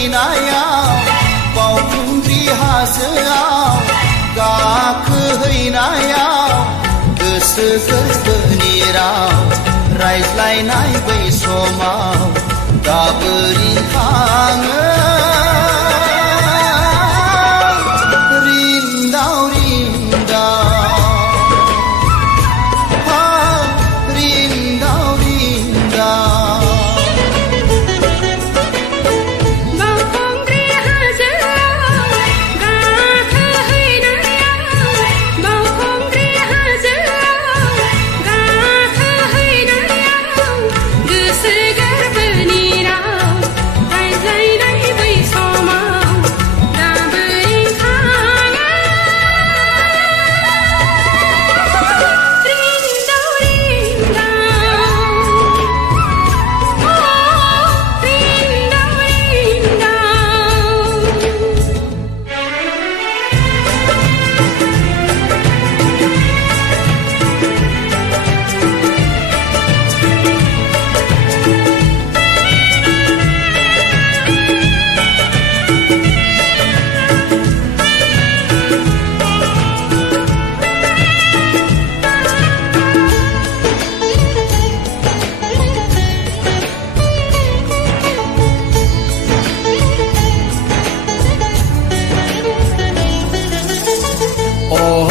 गाखोहैनायाव बावखुंग्रि हाजोआव गाखोहैनायाव गोसो गोरबोनि राव रायज्लायनाय बै समाव दाबो रिंखाङो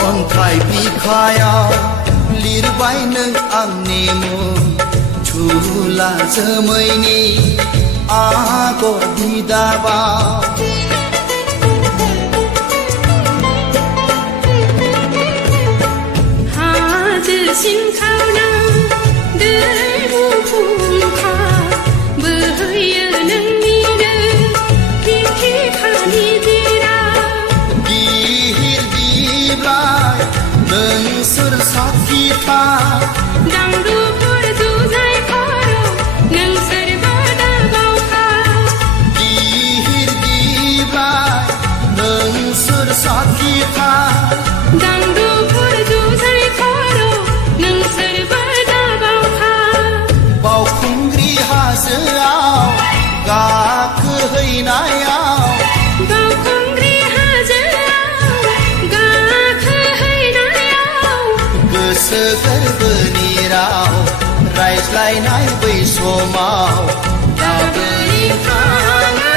अन्थाइ बिखायाव लिरबाय नों आंनि मुं थुला जोमैनि आगर बिदाबाव हाजो सिंखावनाव दै बुफुंखा बोहैयो नोंनिनो खिखिखानि नोंसोर साथिथा दांदुफोर जुजाय खर' नोंसोर बादाबावखा गिहिर गिबाय नोंसोर साथिथा दांदुफोर जुजाय खर' नोंसोर बादाबावखा बावखुंग्रि हाजोआव गाखोहैनायाव बावखुंग्रि गोसो गोरबोनि राव रायज्लायनाय बै समाव दाबो रिंखाङो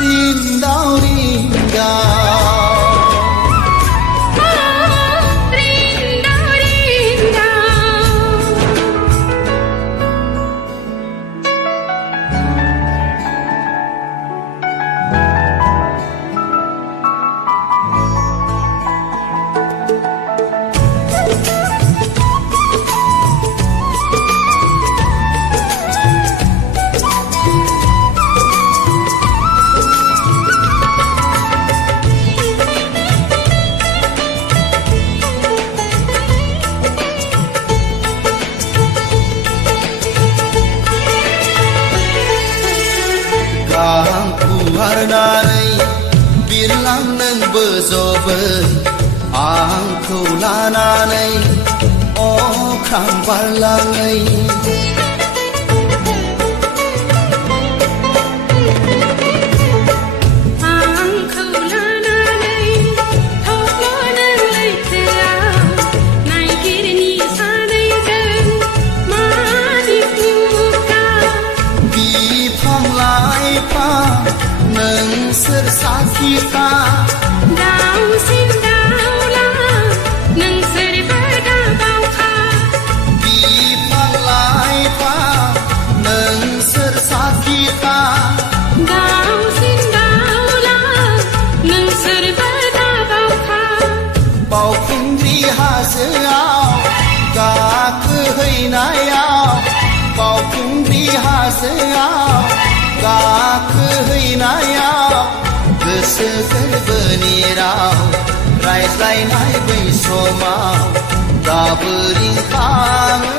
रिन्दाव रिन्दाव फुहारनानै बिरलां नों बोजबै आंखौ लानानै अख्रां बारलाङै नोंसोर साथिखा दाउसिन दाउला नोंसोर बादाबावखा बिफां लाइफां नोंसोर साथिखा दाउसिन दाउला नोंसोर बादाबावखा बावखुंग्रि हाजोआव गाखोहैनायाव बावखुंग्रि हाजोआव गाखोहैनायाव गोसो गोरबोनि राव रायज्लायनाय बै समाव दाबो रिंखाङो